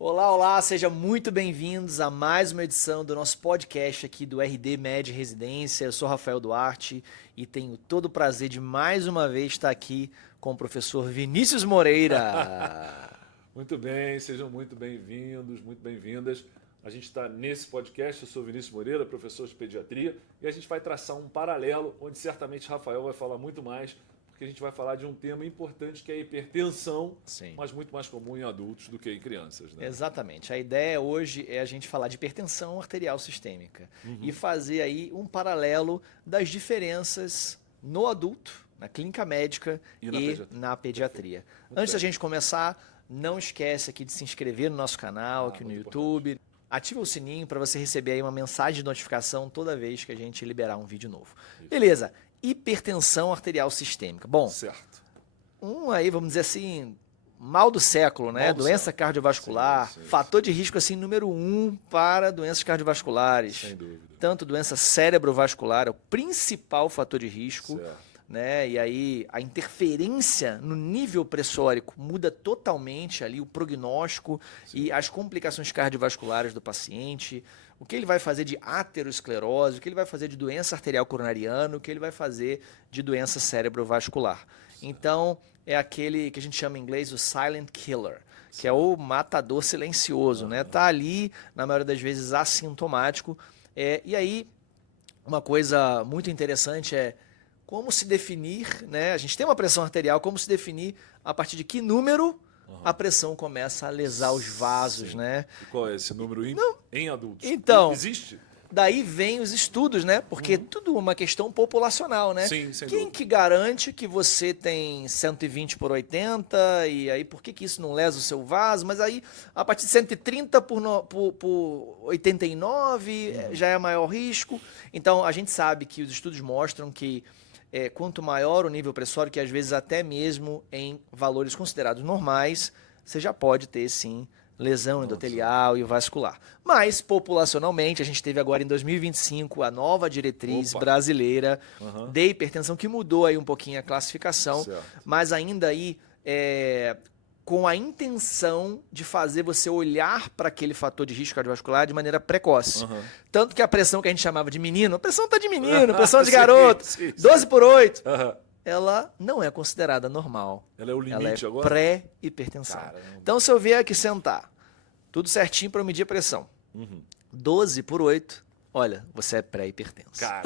Olá, olá, sejam muito bem-vindos a mais uma edição do nosso podcast aqui do RD Med Residência. Eu sou Rafael Duarte e tenho todo o prazer de mais uma vez estar aqui com o professor Vinícius Moreira. Muito bem, sejam muito bem-vindos, muito bem-vindas. A gente está nesse podcast, eu sou Vinícius Moreira, professor de pediatria, e a gente vai traçar um paralelo, onde certamente Rafael vai falar muito mais, porque a gente vai falar de um tema importante que é a hipertensão, Sim. mas muito mais comum em adultos do que em crianças, né? Exatamente. A ideia hoje é a gente falar de hipertensão arterial sistêmica e fazer aí um paralelo das diferenças no adulto, na clínica médica e na pediatria. Antes da gente começar, não esquece aqui de se inscrever no nosso canal aqui no YouTube. Ativa o sininho para você receber aí uma mensagem de notificação toda vez que a gente liberar um vídeo novo. Beleza. Hipertensão arterial sistêmica. Bom, certo. Aí, vamos dizer assim, mal do século, né? Doença cardiovascular, fator de risco assim número 1 para doenças cardiovasculares. Sem dúvida. Tanto doença cerebrovascular é o principal fator de risco, né? E aí a interferência no nível pressórico muda totalmente ali o prognóstico e as complicações cardiovasculares do paciente. O que ele vai fazer de aterosclerose, o que ele vai fazer de doença arterial coronariana, o que ele vai fazer de doença cerebrovascular. Então, é aquele que a gente chama em inglês o silent killer, que é o matador silencioso, né? Tá ali, na maioria das vezes, assintomático. E aí, uma coisa muito interessante é como se definir, né? A gente tem uma pressão arterial, como se definir a partir de que número a pressão começa a lesar os vasos, né? E qual é esse número em adultos? Então, existe? daí vem os estudos, né? Porque tudo é uma questão populacional, né? Sim, sem Quem dúvida. que garante que você tem 120/80 e aí por que isso não lesa o seu vaso? Mas aí a partir de 130/por 89 já é maior risco. Então a gente sabe que os estudos mostram que quanto maior o nível pressório, que às vezes até mesmo em valores considerados normais, você já pode ter sim lesão endotelial e vascular. Mas, populacionalmente, a gente teve agora em 2025 a nova diretriz brasileira de hipertensão, que mudou aí um pouquinho a classificação, mas ainda aí com a intenção de fazer você olhar para aquele fator de risco cardiovascular de maneira precoce. Tanto que a pressão que a gente chamava de menino, a pressão tá de menino, pressão de garoto, 12/8, ela não é considerada normal. Ela é o limite ela é agora? pré-hipertensão. Então, se eu vier aqui sentar, tudo certinho para eu medir a pressão, 12/8, olha, você é pré-hipertenso. Cara,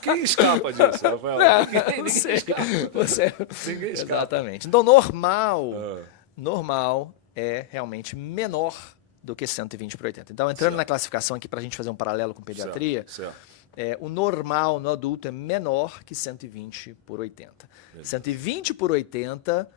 quem escapa disso, Rafael? Ninguém escapa. Ninguém escapa. Exatamente. Então, normal é realmente menor do que 120/80. Então, entrando na classificação aqui para a gente fazer um paralelo com pediatria, o normal no adulto é menor que 120/80. 120/80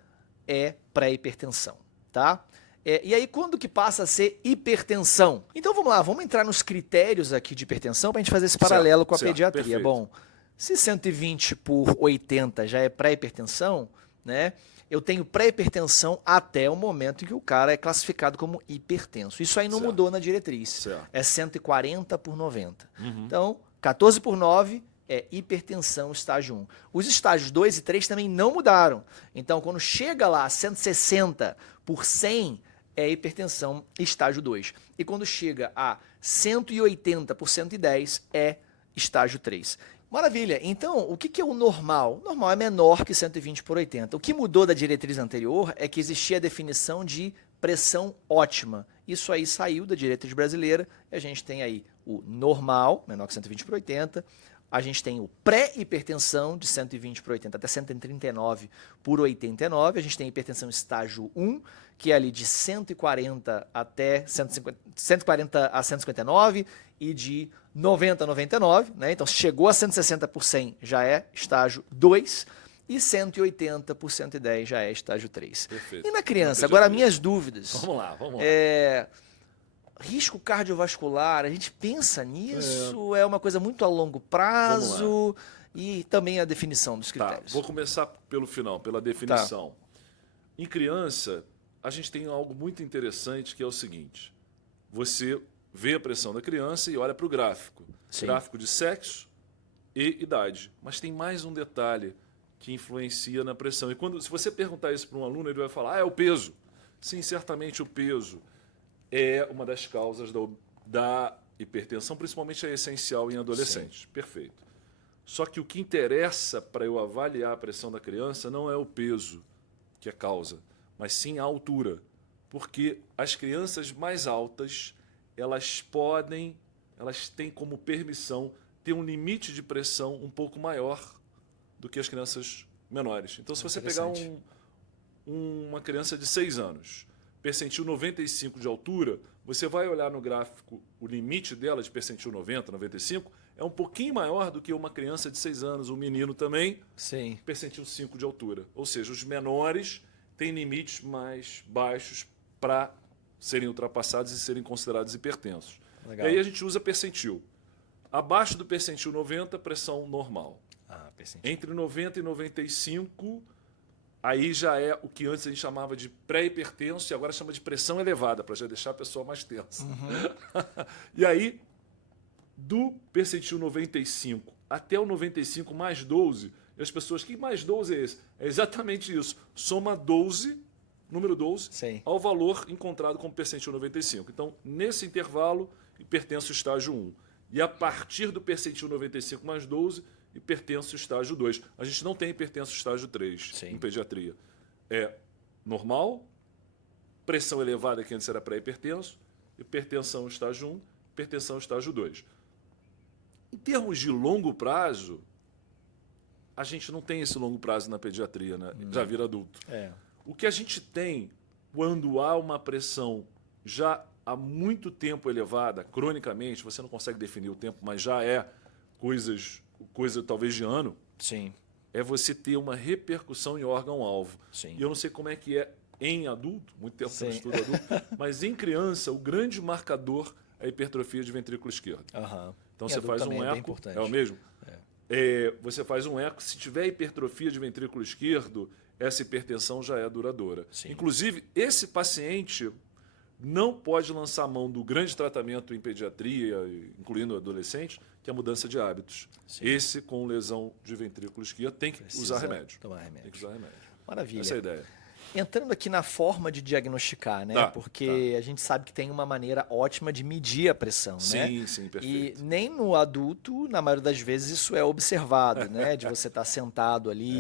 é pré-hipertensão, tá? E aí, quando que passa a ser hipertensão? Então, vamos lá, vamos entrar nos critérios aqui de hipertensão para a gente fazer esse paralelo com a pediatria. Perfeito. Bom, se 120/80 já é pré-hipertensão, né? Eu tenho pré-hipertensão até o momento em que o cara é classificado como hipertenso. Isso aí não mudou na diretriz. É 140/90. Então, 14/9 é hipertensão estágio 1. Os estágios 2 e 3 também não mudaram. Então, quando chega lá 160/100, é hipertensão estágio 2. E quando chega a 180/110, é estágio 3. Maravilha. Então, o que é o normal? O normal é menor que 120/80. O que mudou da diretriz anterior é que existia a definição de pressão ótima. Isso aí saiu da diretriz brasileira e a gente tem aí o normal, menor que 120/80. A gente tem o pré-hipertensão de 120/80 até 139/89. A gente tem a hipertensão estágio 1, que é ali de 140 até 140 a 159 e de 90/99, né? Então, chegou a 160/100 já é estágio 2 e 180/110 já é estágio 3. Perfeito. E na criança? Agora, minhas dúvidas. Vamos lá. Risco cardiovascular, a gente pensa nisso, é uma coisa muito a longo prazo e também a definição dos critérios. Vou começar pelo final, pela definição. Em criança, a gente tem algo muito interessante que é o seguinte: você vê a pressão da criança e olha para o gráfico. Gráfico de sexo e idade. Mas tem mais um detalhe que influencia na pressão. E se você perguntar isso para um aluno, ele vai falar, é o peso. Sim, certamente o peso. é uma das causas da hipertensão, principalmente a essencial em adolescentes. Sim. Perfeito. Só que o que interessa para eu avaliar a pressão da criança não é o peso que é causa, mas sim a altura. Porque as crianças mais altas, elas têm como permissão ter um limite de pressão um pouco maior do que as crianças menores. Então, se você pegar uma criança de 6 anos, percentil 95 de altura, você vai olhar no gráfico, o limite dela de percentil 90, 95, é um pouquinho maior do que uma criança de 6 anos, um menino também, sim, percentil 5 de altura. Ou seja, os menores têm limites mais baixos para serem ultrapassados e serem considerados hipertensos. Legal. E aí a gente usa percentil. Abaixo do percentil 90, pressão normal. Percentil. Entre 90 e 95, aí já é o que antes a gente chamava de pré-hipertenso e agora chama de pressão elevada, para já deixar a pessoa mais tensa. E aí, do percentil 95 até o 95 mais 12, e as pessoas, que mais 12 é esse? É exatamente isso. Soma 12, número 12, sim, ao valor encontrado como percentil 95. Então, nesse intervalo, hipertenso estágio 1. E a partir do percentil 95 mais 12, hipertenso estágio 2. A gente não tem hipertenso estágio 3 sim, em pediatria. É normal, pressão elevada, que antes era pré-hipertenso, hipertensão estágio 1, hipertensão estágio 2. Em termos de longo prazo, a gente não tem esse longo prazo na pediatria, né? Já vira adulto. O que a gente tem quando há uma pressão já há muito tempo elevada, cronicamente, você não consegue definir o tempo, mas já é coisa talvez de ano, sim, é você ter uma repercussão em órgão-alvo. sim. E eu não sei como é que é em adulto, muito tempo que eu estudo adulto, mas em criança, o grande marcador é a hipertrofia de ventrículo esquerdo. Então você faz um eco, é o mesmo? Você faz um eco, se tiver hipertrofia de ventrículo esquerdo, essa hipertensão já é duradoura. Sim. Inclusive, esse paciente não pode lançar mão do grande tratamento em pediatria, incluindo adolescentes, que é a mudança de hábitos. Sim. Esse, com lesão de ventrículo esquerdo, tem que usar remédio. Tomar remédio. Tem que usar remédio. Maravilha. Essa é a ideia. Entrando aqui na forma de diagnosticar, né? Porque a gente sabe que tem uma maneira ótima de medir a pressão, né? Sim, sim, perfeito. E nem no adulto, na maioria das vezes, isso é observado, né? De você estar sentado ali,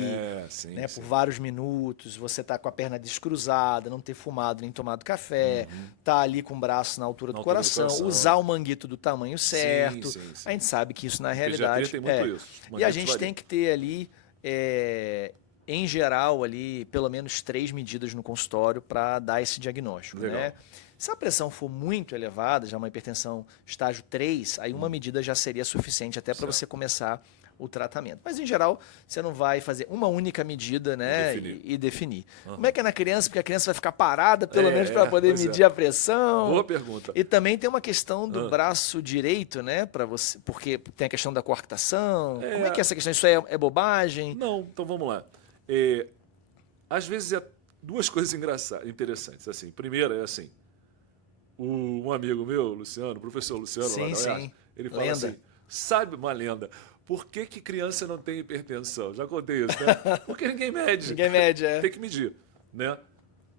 né? Por vários minutos, você estar com a perna descruzada, não ter fumado nem tomado café, estar ali com o braço na altura do coração, usar o manguito do tamanho certo. Sim. A gente sabe que isso na realidade tem muito isso. E a gente tem que ter ali em geral, ali, pelo menos 3 medidas no consultório para dar esse diagnóstico. Né? Se a pressão for muito elevada, já uma hipertensão estágio 3, aí uma medida já seria suficiente até para você começar o tratamento. Mas, em geral, você não vai fazer uma única medida, né, e definir. Como é que é na criança? Porque a criança vai ficar parada, pelo menos, para poder medir a pressão. Boa pergunta. E também tem uma questão do braço direito, né, para você, porque tem a questão da coartação. Como é que é essa questão? Isso é bobagem? Não, então vamos lá. Às vezes duas coisas interessantes. Assim, primeira é assim, um amigo meu, Luciano, o professor Luciano, ele fala assim, sabe uma lenda, por que criança não tem hipertensão? Já contei isso, né? Porque ninguém mede. Ninguém mede, Tem que medir, né?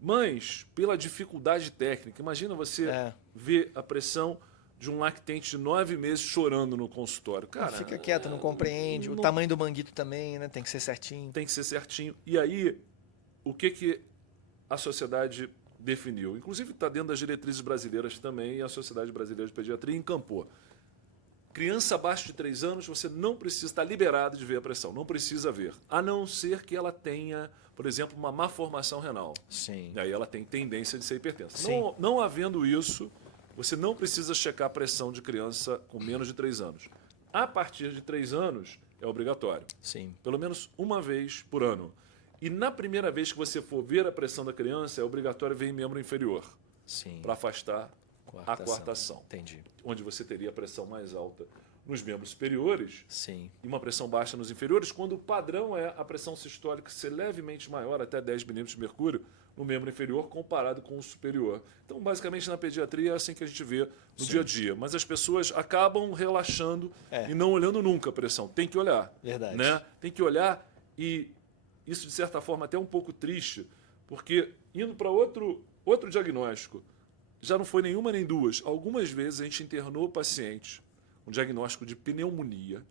Mas, pela dificuldade técnica, imagina você ver a pressão de um lactente de 9 meses chorando no consultório. Cara, fica quieto, não compreende. O tamanho do manguito também, né? Tem que ser certinho. Tem que ser certinho. E aí, o que a sociedade definiu? Inclusive está dentro das diretrizes brasileiras também, e a Sociedade Brasileira de Pediatria encampou. Criança abaixo de 3 anos, você não precisa estar liberado de ver a pressão. Não precisa ver. A não ser que ela tenha, por exemplo, uma má formação renal. Sim. E aí ela tem tendência de ser hipertensa. Sim. Não havendo isso, você não precisa checar a pressão de criança com menos de 3 anos. A partir de 3 anos, é obrigatório. Sim. Pelo menos uma vez por ano. E na primeira vez que você for ver a pressão da criança, é obrigatório ver em membro inferior. Sim. Para afastar a coartação. Entendi. Onde você teria a pressão mais alta nos membros superiores. Sim. E uma pressão baixa nos inferiores, quando o padrão é a pressão sistólica ser levemente maior, até 10 milímetros de mercúrio, no membro inferior comparado com o superior. Então, basicamente, na pediatria é assim que a gente vê no dia a dia. Mas as pessoas acabam relaxando e não olhando nunca a pressão. Tem que olhar. Verdade. Né? Tem que olhar e isso, de certa forma, até um pouco triste, porque indo para outro diagnóstico, já não foi nenhuma nem duas. Algumas vezes a gente internou pacientes com diagnóstico de pneumonia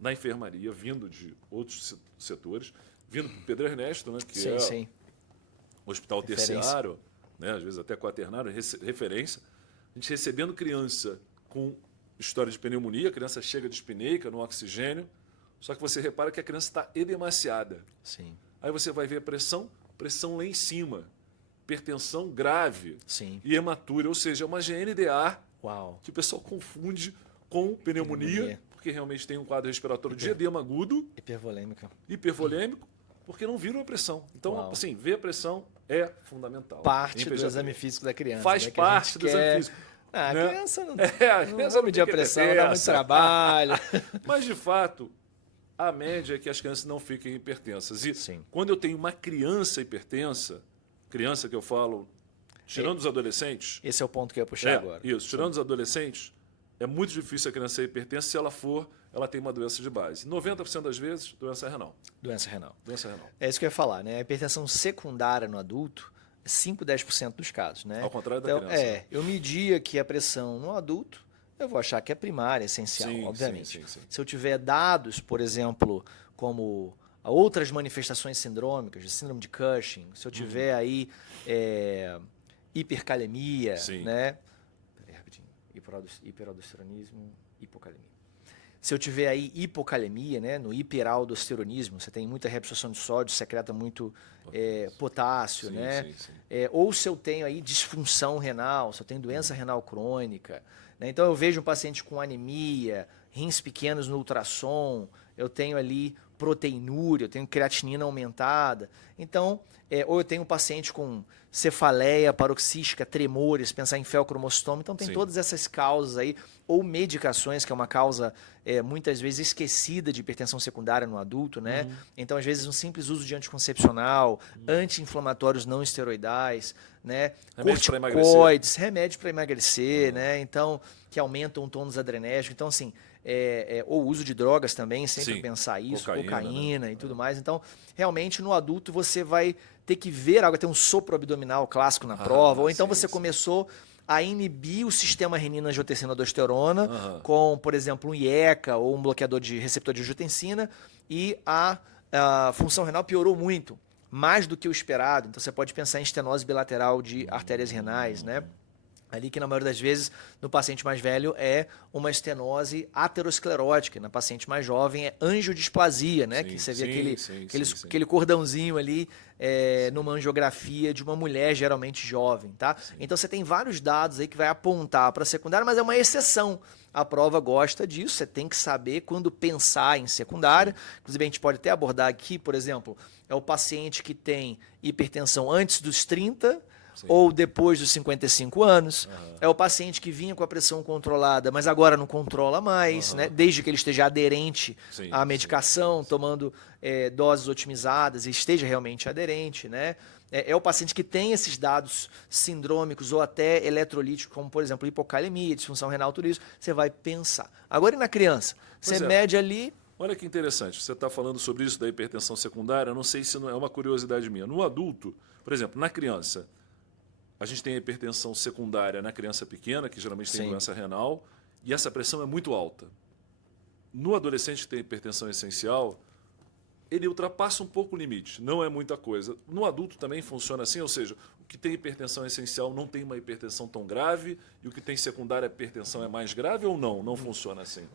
na enfermaria, vindo de outros setores, vindo para o Pedro Ernesto, né, que sim. Hospital terciário, né, às vezes até quaternário, referência. A gente recebendo criança com história de pneumonia, a criança chega dispneica, no oxigênio, só que você repara que a criança está edemaciada. Sim. Aí você vai ver a pressão lá em cima, hipertensão grave. Sim. E hematúria, ou seja, é uma GNDA. Uau. Que o pessoal confunde com pneumonia, porque realmente tem um quadro respiratório de edema agudo. Hipervolêmico, porque não viram a pressão. Então, Uau. assim, ver a pressão é fundamental. Parte do exame físico da criança. Faz, né, parte do exame físico. A né? criança não, a criança não medir a pressão, dá muito trabalho. Mas, de fato, a média é que as crianças não fiquem hipertensas. E Sim. quando eu tenho uma criança hipertensa, criança que eu falo, tirando os adolescentes... Esse é o ponto que eu ia puxar agora. Isso, tirando os adolescentes, é muito difícil a criança ser hipertensa. Se ela tem uma doença de base. 90% das vezes, doença renal. Doença renal. É isso que eu ia falar, né? A hipertensão secundária no adulto é 5, 10% dos casos, né? Ao contrário da criança. Eu medi aqui a pressão no adulto, eu vou achar que é primária, essencial, obviamente. Sim. Se eu tiver dados, por exemplo, como outras manifestações sindrômicas, de síndrome de Cushing, se eu tiver aí hipercalemia, né? Hiperaldosteronismo, hipocalemia. Se eu tiver aí hipocalemia, né, no hiperaldosteronismo, você tem muita reabsorção de sódio, secreta muito potássio, né? Ou se eu tenho aí disfunção renal, se eu tenho doença renal crônica, né? Então eu vejo um paciente com anemia, rins pequenos no ultrassom, eu tenho ali proteinúria, eu tenho creatinina aumentada. Então, ou eu tenho um paciente com cefaleia paroxística, tremores, pensar em feocromostoma. Então tem todas essas causas aí, ou medicações, que é uma causa muitas vezes esquecida de hipertensão secundária no adulto, né? Então, às vezes, um simples uso de anticoncepcional, anti-inflamatórios não esteroidais, né? Corticoides, remédio para emagrecer, né? Então, que aumentam o tônus adrenérgico. Então, assim, ou uso de drogas também, sempre pensar isso, cocaína, né? E tudo mais. Então, realmente, no adulto, você vai ter que ver algo, ter um sopro abdominal clássico na prova, ou então você começou a inibir o sistema renina-angiotensina-aldosterona com, por exemplo, um IECA ou um bloqueador de receptor de angiotensina, e a função renal piorou muito, mais do que o esperado. Então você pode pensar em estenose bilateral de artérias renais, né? Ali que na maioria das vezes no paciente mais velho é uma estenose aterosclerótica, na paciente mais jovem é angiodisplasia, né? Que você vê aquele cordãozinho ali numa angiografia de uma mulher geralmente jovem, tá? Então você tem vários dados aí que vai apontar para a secundária, mas é uma exceção. A prova gosta disso, você tem que saber quando pensar em secundária. Inclusive a gente pode até abordar aqui, por exemplo, é o paciente que tem hipertensão antes dos 30, ou depois dos 55 anos. É o paciente que vinha com a pressão controlada, mas agora não controla mais, né? Desde que ele esteja aderente à medicação, tomando doses otimizadas e esteja realmente aderente, né? É o paciente que tem esses dados sindrômicos ou até eletrolíticos, como, por exemplo, hipocalemia, disfunção renal, tudo isso, você vai pensar. Agora, e na criança? Você mede ali... Olha que interessante, você está falando sobre isso da hipertensão secundária, eu não sei se não é uma curiosidade minha. No adulto, por exemplo, na criança, a gente tem a hipertensão secundária na criança pequena, que geralmente tem doença renal, e essa pressão é muito alta. No adolescente que tem hipertensão essencial, ele ultrapassa um pouco o limite, não é muita coisa. No adulto também funciona assim, ou seja, o que tem hipertensão essencial não tem uma hipertensão tão grave, e o que tem secundária hipertensão é mais grave ou não? Não funciona assim?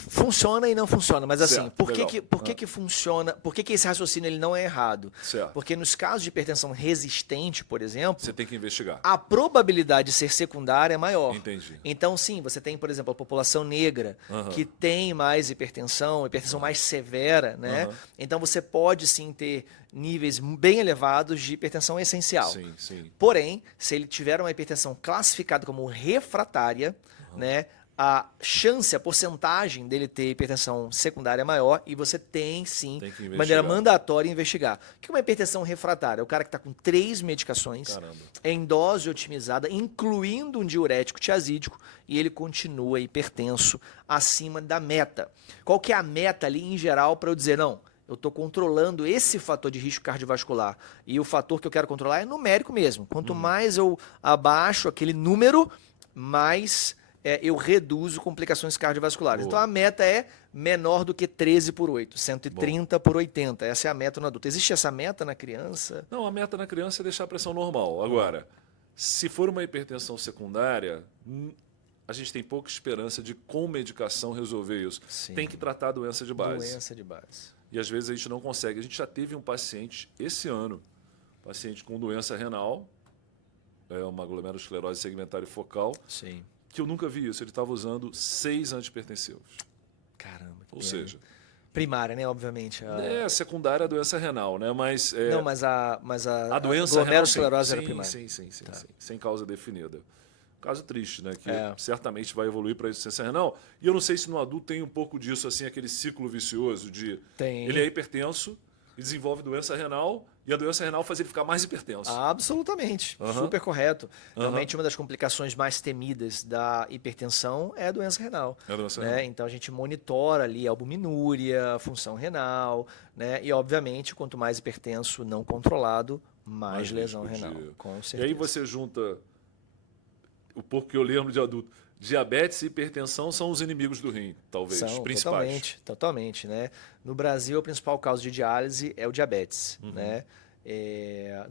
Funciona e não funciona, mas assim, por que funciona? Por que esse raciocínio ele não é errado? Porque nos casos de hipertensão resistente, por exemplo, você tem que investigar. A probabilidade de ser secundária é maior. Entendi. Então, sim, você tem, por exemplo, a população negra que tem mais hipertensão mais severa, né? Então você pode sim ter níveis bem elevados de hipertensão essencial. Sim. Porém, se ele tiver uma hipertensão classificada como refratária, né? A chance, a porcentagem dele ter hipertensão secundária é maior, e você tem, sim, de maneira mandatória, investigar. O que é uma hipertensão refratária? É o cara que está com 3 medicações, em dose otimizada, incluindo um diurético tiazídico, e ele continua hipertenso acima da meta. Qual que é a meta ali, em geral, para eu dizer, não, eu estou controlando esse fator de risco cardiovascular. E o fator que eu quero controlar é numérico mesmo. Quanto mais eu abaixo aquele número, mais eu reduzo complicações cardiovasculares. Boa. Então a meta é menor do que 13/8, 130/80. Essa é a meta no adulto. Existe essa meta na criança? Não, a meta na criança é deixar a pressão normal. Agora, se for uma hipertensão secundária, a gente tem pouca esperança de, com medicação, resolver isso. Sim. Tem que tratar a doença de base. Doença de base. E às vezes a gente não consegue. A gente já teve um paciente esse ano, paciente com doença renal, uma glomerulosclerose segmentária focal, Sim. que eu nunca vi isso. Ele estava usando 6 antihipertensivos. Caramba. Ou seja, primária, né? Obviamente. secundária a doença renal, né? Mas Não, mas a doença renal, glomerulosclerose era sim, primária. sim, sem causa definida. Caso triste, né? Que É. certamente vai evoluir para a insuficiência renal. E eu não sei se no adulto tem um pouco disso, assim, aquele ciclo vicioso de Tem. ele é hipertenso e desenvolve doença renal, e a doença renal faz ele ficar mais hipertenso. Absolutamente. Super correto. Realmente, uma das complicações mais temidas da hipertensão é a doença renal. É a doença né? renal. Então, a gente monitora ali a albuminúria, a função renal, né? E, obviamente, quanto mais hipertenso não controlado, mais lesão risco renal. de- Com E certeza. aí você junta o pouco que eu lembro de adulto. Diabetes e hipertensão são os inimigos do rim, talvez, São, principais. totalmente, né? No Brasil, a principal causa de diálise é o diabetes, né?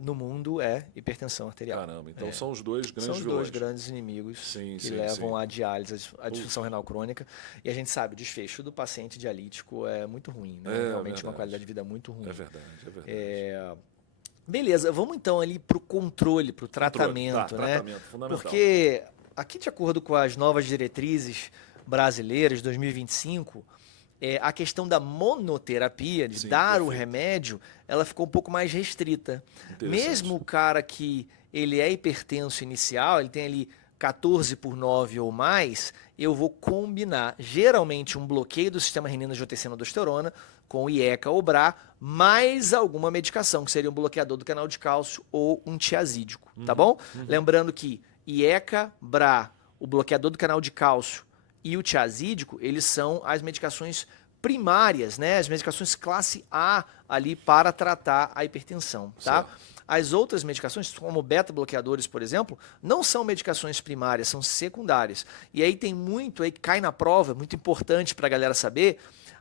No mundo é hipertensão arterial. Caramba, então são os dois grandes São os vilões. dois grandes inimigos Sim, que sim, levam sim. à diálise, à disfunção renal crônica. E a gente sabe, o desfecho do paciente dialítico é muito ruim, né? Realmente verdade. uma qualidade de vida muito ruim. É verdade. Beleza, vamos então ali para o controle, para o tratamento, né? Tratamento, fundamental. Porque aqui, de acordo com as novas diretrizes brasileiras de 2025, a questão da monoterapia, de Sim, dar o perfeito. remédio, ela ficou um pouco mais restrita. Interessante. Mesmo o cara que ele é hipertenso inicial, ele tem ali 14/9 ou mais, eu vou combinar geralmente um bloqueio do sistema renina-angiotensina-aldosterona com o IECA ou BRA, mais alguma medicação, que seria um bloqueador do canal de cálcio ou um tiazídico, tá bom? Lembrando que IECA, BRA, o bloqueador do canal de cálcio e o tiazídico, eles são as medicações primárias, né? As medicações classe A ali para tratar a hipertensão, tá? Certo. As outras medicações, como beta-bloqueadores, por exemplo, não são medicações primárias, são secundárias. E aí tem muito aí que cai na prova, muito importante para a galera saber,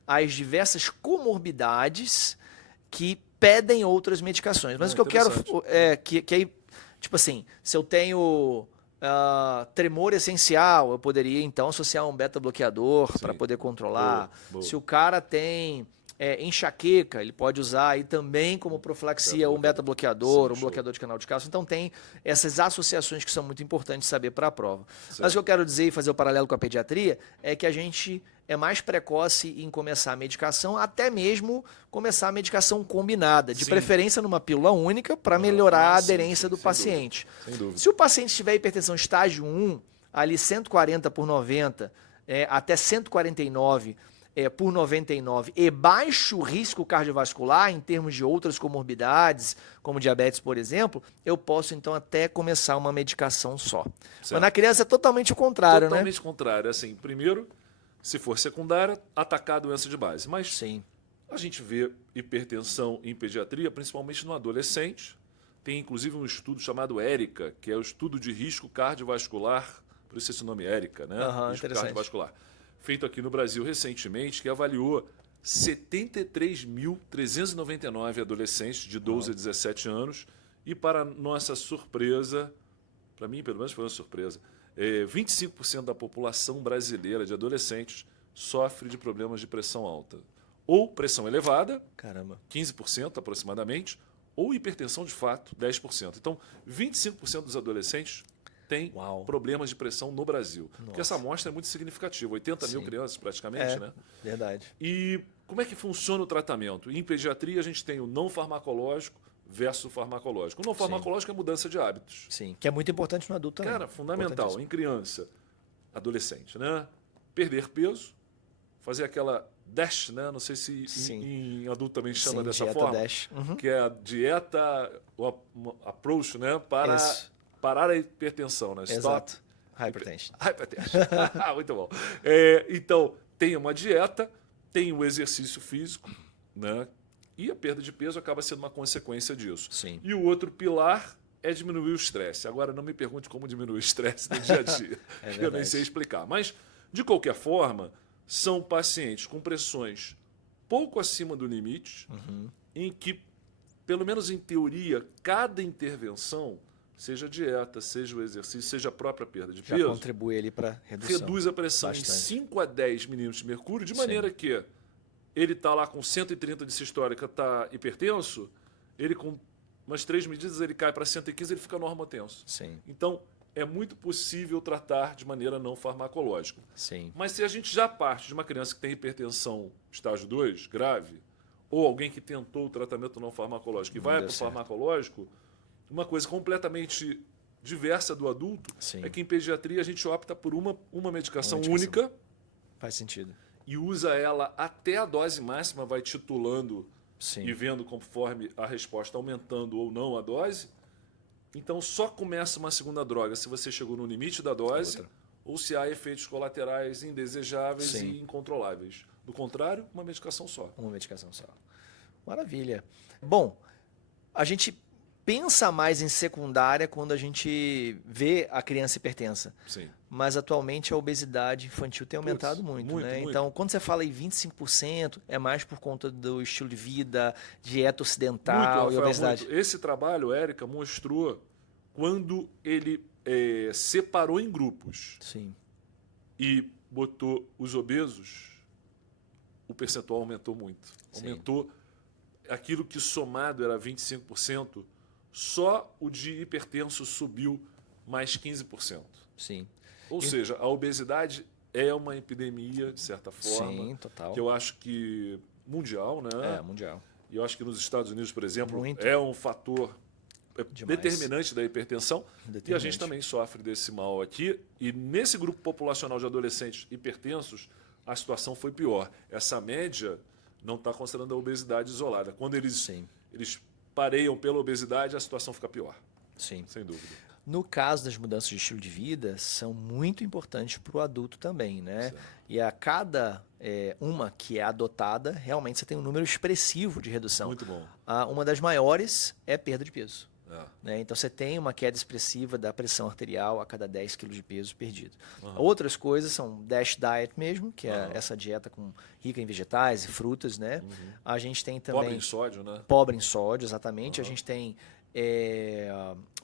as diversas comorbidades que pedem outras medicações. Mas o que eu quero é que aí, tipo assim, se eu tenho tremor essencial, eu poderia então associar um beta-bloqueador para poder controlar. Boa. Se o cara tem enxaqueca, ele pode usar aí também como profilaxia um beta-bloqueador, um bloqueador de canal de cálcio. Então tem essas associações que são muito importantes saber para a prova. Certo. Mas o que eu quero dizer e fazer o paralelo com a pediatria é que a gente é mais precoce em começar a medicação, até mesmo começar a medicação combinada, de preferência numa pílula única, para melhorar a aderência do paciente. Sem dúvida. Se o paciente tiver hipertensão estágio 1, ali 140/90 até 149/99 e baixo risco cardiovascular em termos de outras comorbidades, como diabetes, por exemplo, eu posso então até começar uma medicação só. Certo. Mas na criança é totalmente o contrário, né? Totalmente contrário. Assim, primeiro, se for secundária, atacar a doença de base. Mas Sim. a gente vê hipertensão em pediatria, principalmente no adolescente. Tem inclusive um estudo chamado ERICA, que é o estudo de risco cardiovascular, por isso esse nome ERICA, né? Risco cardiovascular. Feito aqui no Brasil recentemente, que avaliou 73.399 adolescentes de 12 a 17 anos e, para nossa surpresa, para mim pelo menos foi uma surpresa, 25% da população brasileira de adolescentes sofre de problemas de pressão alta. Ou pressão elevada, Caramba. 15% aproximadamente, ou hipertensão de fato, 10%. Então, 25% dos adolescentes têm problemas de pressão no Brasil. Porque essa amostra é muito significativa, 80 mil crianças praticamente, né? Verdade. E como é que funciona o tratamento? Em pediatria a gente tem o não farmacológico versus o farmacológico. O não farmacológico é mudança de hábitos. Sim, que é muito importante no adulto também. Cara, fundamental. Em criança, adolescente, né? Perder peso, fazer aquela DASH, né? Não sei se em adulto também chama dessa forma. DASH. Que é a dieta, o approach, né? Para parar a hipertensão, né? Exato. Hypertension. Muito bom. Então, tem uma dieta, tem o exercício físico, né? E a perda de peso acaba sendo uma consequência disso. Sim. E o outro pilar é diminuir o estresse. Agora, não me pergunte como diminuir o estresse no dia a dia, que eu nem sei explicar. Mas, de qualquer forma, são pacientes com pressões pouco acima do limite, em que, pelo menos em teoria, cada intervenção, seja a dieta, seja o exercício, seja a própria perda de peso, contribui ali para redução. Reduz a pressão em 5 a 10 milímetros de mercúrio, de maneira que ele está lá com 130 de sistólica, está hipertenso, ele com umas 3 medidas ele cai para 115, ele fica normotenso. Sim. Então, é muito possível tratar de maneira não farmacológica. Sim. Mas se a gente já parte de uma criança que tem hipertensão estágio 2, grave, ou alguém que tentou o tratamento não farmacológico e vai para o farmacológico, uma coisa completamente diversa do adulto é que em pediatria a gente opta por uma medicação única. Faz sentido. E usa ela até a dose máxima, vai titulando Sim. e vendo conforme a resposta aumentando ou não a dose. Então só começa uma segunda droga se você chegou no limite da dose ou se há efeitos colaterais indesejáveis e incontroláveis. Do contrário, uma medicação só. Uma medicação só. Maravilha. Bom, a gente pensa mais em secundária quando a gente vê a criança hipertensa. Sim. Mas atualmente a obesidade infantil tem aumentado muito, né? Muito. Então, quando você fala em 25%, é mais por conta do estilo de vida, dieta ocidental Rafael, e obesidade. Muito. Esse trabalho, Érica, mostrou quando ele separou em grupos e botou os obesos, o percentual aumentou muito. Aumentou aquilo que somado era 25%, só o de hipertenso subiu mais 15%. Sim. Ou seja, a obesidade é uma epidemia, de certa forma. Sim, total. Que eu acho que mundial, né? É, mundial. E eu acho que nos Estados Unidos, por exemplo, Muito. é um fator determinante da hipertensão. E a gente também sofre desse mal aqui. E nesse grupo populacional de adolescentes hipertensos, a situação foi pior. Essa média não está considerando a obesidade isolada. Quando eles pareiam pela obesidade, a situação fica pior. Sim. Sem dúvida. No caso das mudanças de estilo de vida, são muito importantes para o adulto também, né? Certo. E a cada uma que é adotada, realmente você tem um número expressivo de redução. Muito bom. Uma das maiores é a perda de peso. É. Né? Então você tem uma queda expressiva da pressão arterial a cada 10 kg de peso perdido. Outras coisas são DASH diet mesmo, que é essa dieta rica em vegetais e frutas, né? A gente tem também... Pobre em sódio, né? Pobre em sódio, exatamente. A gente tem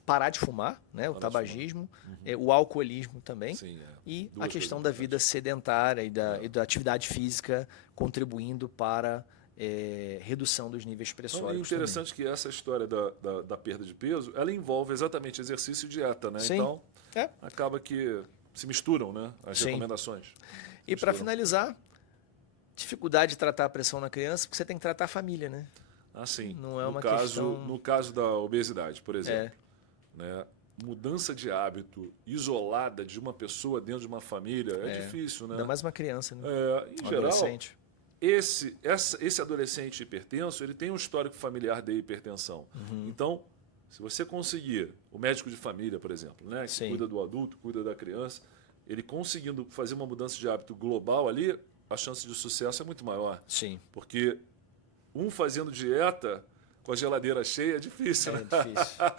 parar de fumar, né? O tabagismo, o alcoolismo também. Sim, E a questão da vida sedentária e da atividade física contribuindo para redução dos níveis pressóricos. É interessante que essa história da perda de peso, ela envolve exatamente exercício e dieta, né? Sim. Então, acaba que se misturam, né? As recomendações. E para finalizar, dificuldade de tratar a pressão na criança, porque você tem que tratar a família, né? Ah, sim. Não é uma questão... No caso da obesidade, por exemplo, né? Mudança de hábito isolada de uma pessoa dentro de uma família é difícil, né? Ainda mais uma criança, né? Em geral, esse adolescente hipertenso, ele tem um histórico familiar de hipertensão. Então, se você conseguir, o médico de família, por exemplo, né, que cuida do adulto, cuida da criança, ele conseguindo fazer uma mudança de hábito global ali, a chance de sucesso é muito maior. Sim. Porque fazendo dieta com a geladeira cheia é difícil, né?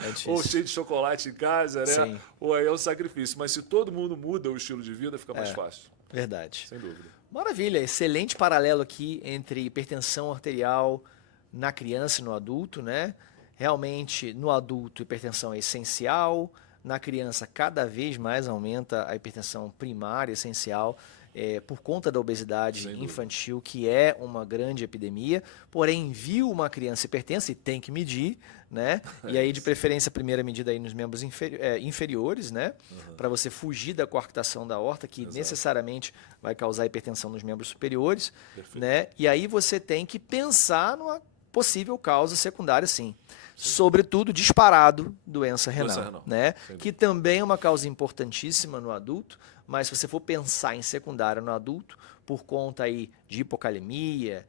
É difícil. Ou cheio de chocolate em casa, né? Sim. Ou aí é um sacrifício. Mas se todo mundo muda o estilo de vida, fica mais fácil. Verdade. Sem dúvida. Maravilha. Excelente paralelo aqui entre hipertensão arterial na criança e no adulto, né? Realmente, no adulto, hipertensão é essencial. Na criança, cada vez mais aumenta a hipertensão primária, essencial, por conta da obesidade infantil, que é uma grande epidemia. Porém, viu uma criança hipertensa e tem que medir, né? E aí, de preferência, a primeira medida aí nos membros inferiores, né? Para você fugir da coarctação da aorta, que necessariamente vai causar hipertensão nos membros superiores, né? E aí você tem que pensar numa possível causa secundária, sim. Sobretudo, disparado, doença renal. Né? Que também é uma causa importantíssima no adulto, mas se você for pensar em secundária no adulto, por conta aí de hipocalemia,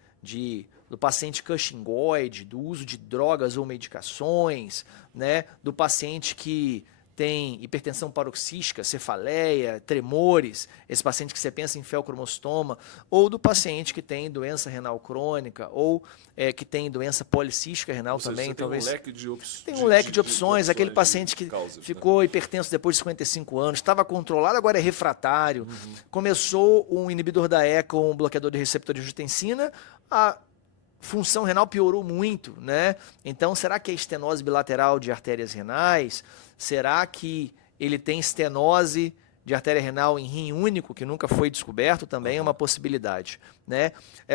do paciente cushingoide, do uso de drogas ou medicações, né? Do paciente que tem hipertensão paroxística, cefaleia, tremores, esse paciente que você pensa em feocromostoma, ou do paciente que tem doença renal crônica, ou que tem doença policística renal também. Talvez Tem um leque de opções, aquele paciente que ficou hipertenso depois de 55 anos, estava controlado, agora é refratário, começou um inibidor da ECA, um bloqueador de receptor de angiotensina, a função renal piorou muito, né? Então, será que é estenose bilateral de artérias renais? Será que ele tem estenose de artéria renal em rim único, que nunca foi descoberto? Também é uma possibilidade, né?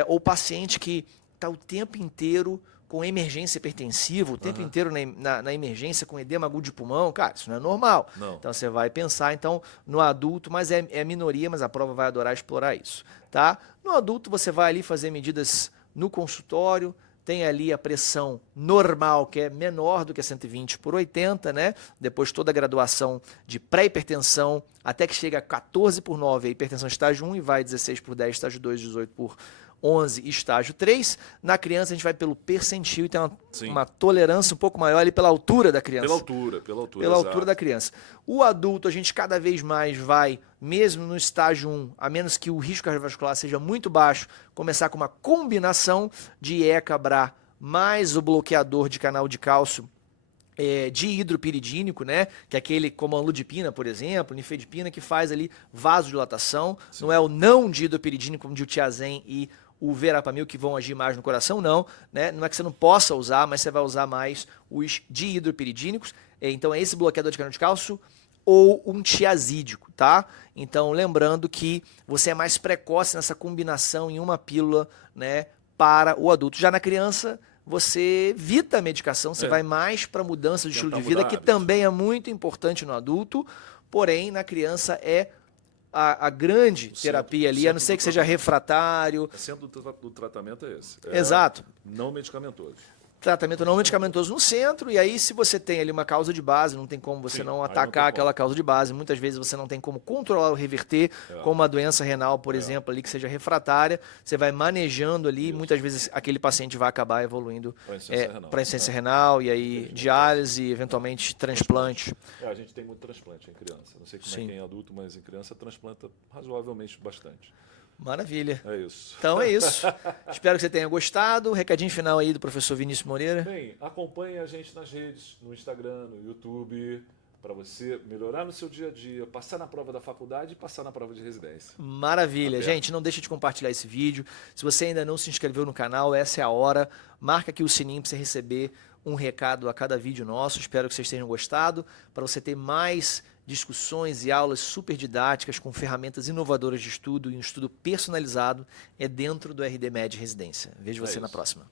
Ou paciente que está o tempo inteiro com emergência hipertensiva, o tempo inteiro na emergência com edema agudo de pulmão, cara, isso não é normal. Não. Então, você vai pensar então no adulto, mas é minoria, mas a prova vai adorar explorar isso, tá? No adulto, você vai ali fazer medidas no consultório, tem ali a pressão normal, que é menor do que 120/80, né? Depois toda a graduação de pré-hipertensão, até que chega a 14/9, a hipertensão estágio 1 e vai 16/10, estágio 2, 18/11, estágio 3. Na criança a gente vai pelo percentil e tem uma tolerância um pouco maior ali pela altura da criança. Pela altura da criança. O adulto a gente cada vez mais vai, mesmo no estágio 1, a menos que o risco cardiovascular seja muito baixo, começar com uma combinação de ECA/BRA mais o bloqueador de canal de cálcio de hidropiridínico, né? Que é aquele como a ludipina, por exemplo, nifedipina, que faz ali vasodilatação. Sim. Não é o não de hidropiridínico como de Diltiazem e o verapamil que vão agir mais no coração, não, né? Não é que você não possa usar, mas você vai usar mais os dihidropiridínicos. Então é esse bloqueador de canal de cálcio ou um tiazídico, tá? Então lembrando que você é mais precoce nessa combinação em uma pílula, né, para o adulto. Já na criança, você evita a medicação, você vai mais para mudança de estilo de vida, que também é muito importante no adulto, porém na criança é a grande terapia ali, a não ser que seja refratário. O centro do tratamento é esse. Exato. Não medicamentoso. Tratamento não medicamentoso no centro, e aí se você tem ali uma causa de base, não tem como você não atacar aquela causa de base, muitas vezes você não tem como controlar ou reverter, como uma doença renal, por exemplo, ali que seja refratária, você vai manejando ali, muitas vezes aquele paciente vai acabar evoluindo para insuficiência renal, e aí diálise, eventualmente transplante. A gente tem muito transplante em criança, não sei como é que é em adulto, mas em criança transplanta razoavelmente bastante. Maravilha. É isso. Então é isso. Espero que você tenha gostado. Recadinho final aí do professor Vinícius Moreira. Bem, acompanhe a gente nas redes, no Instagram, no YouTube, para você melhorar no seu dia a dia, passar na prova da faculdade e passar na prova de residência. Maravilha. Gente, não deixe de compartilhar esse vídeo. Se você ainda não se inscreveu no canal, essa é a hora. Marca aqui o sininho para você receber um recado a cada vídeo nosso. Espero que vocês tenham gostado. Para você ter mais discussões e aulas super didáticas com ferramentas inovadoras de estudo e um estudo personalizado, é dentro do RD Med Residência. Vejo você na próxima.